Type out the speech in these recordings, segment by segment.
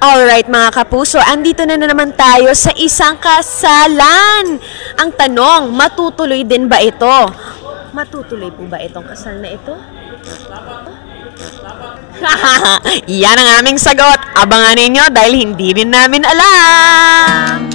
Alright mga kapuso, andito na naman tayo sa isang kasalan. Ang tanong, matutuloy din ba ito? Matutuloy po ba itong kasal na ito? Yan ang aming sagot. Abangan ninyo dahil hindi rin namin alam.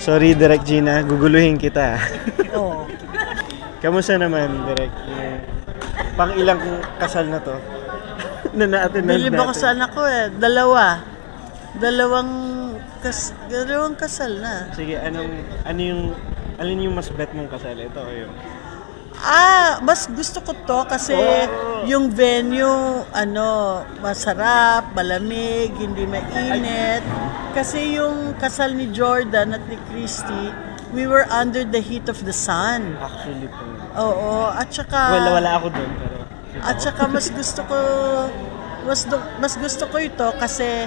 Sorry, Direk Gina, guguluhin kita. Oo. Kamusta naman, Direk? Pang ilang kasal na to? Na natin na Bilib ako sa anak ko eh. Dalawang kasal na. Sige, alin yung mas bet mong kasal? Ito o yung... Mas gusto ko to kasi yung venue, masarap, malamig, hindi mainit. Kasi yung kasal ni Jordan at ni Christy, we were under the heat of the sun. Actually po. Oo, at saka... Wala ako doon, pero... At saka mas gusto ko ito kasi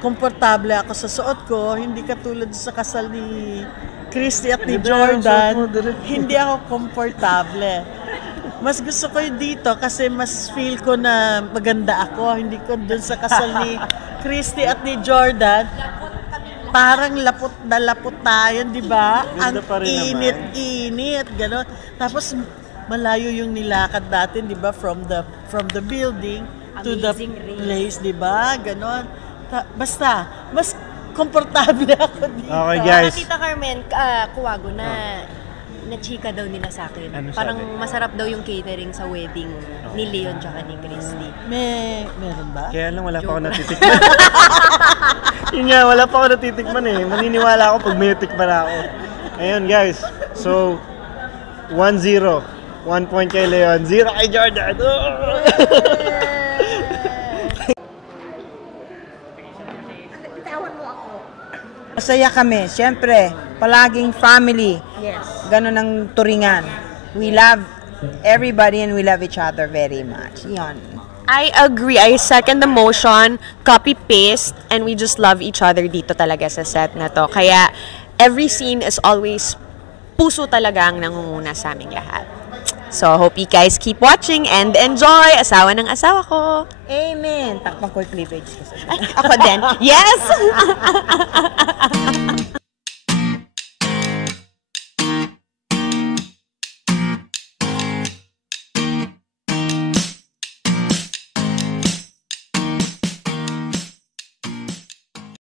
komportable ako sa suot ko, hindi katulad sa kasal ni Christy at ni Jordan, hindi ako komportable. Mas gusto ko yung dito kasi mas feel ko na maganda ako, hindi ko dun sa kasal ni Christy at ni Jordan. Parang lapot tayo, di ba? Ang init, gano'n. Tapos malayo yung nilakad natin, di ba? From the building to the place, di ba? Gano'n. Basta, mas komportable ako dito. Okay, guys. Tita Carmen, kuwago na chika daw nila sa akin. Ano Parang sabi? masarap daw yung catering sa wedding ni Leon tsaka ni Christy. Meron ba? Kaya lang wala pa ako natitikman. Yun nga, wala pa ako natitikman eh. Maniniwala ako pag may natikman ako. Ayun guys, so 1-0. 1 point kay Leon, 0 kay Jordan. Masaya kami. Siyempre, palaging family. Yes. Ganon ang turingan. We love everybody and we love each other very much. Yon. I agree. I second the motion, copy-paste, and we just love each other dito talaga sa set na to. Kaya, every scene is always puso talaga ang nangunguna sa aming lahat. So, hope you guys keep watching and enjoy Asawa ng Asawa Ko. Amen. Takpang ko yung cleavage kasi. Ako din. Yes!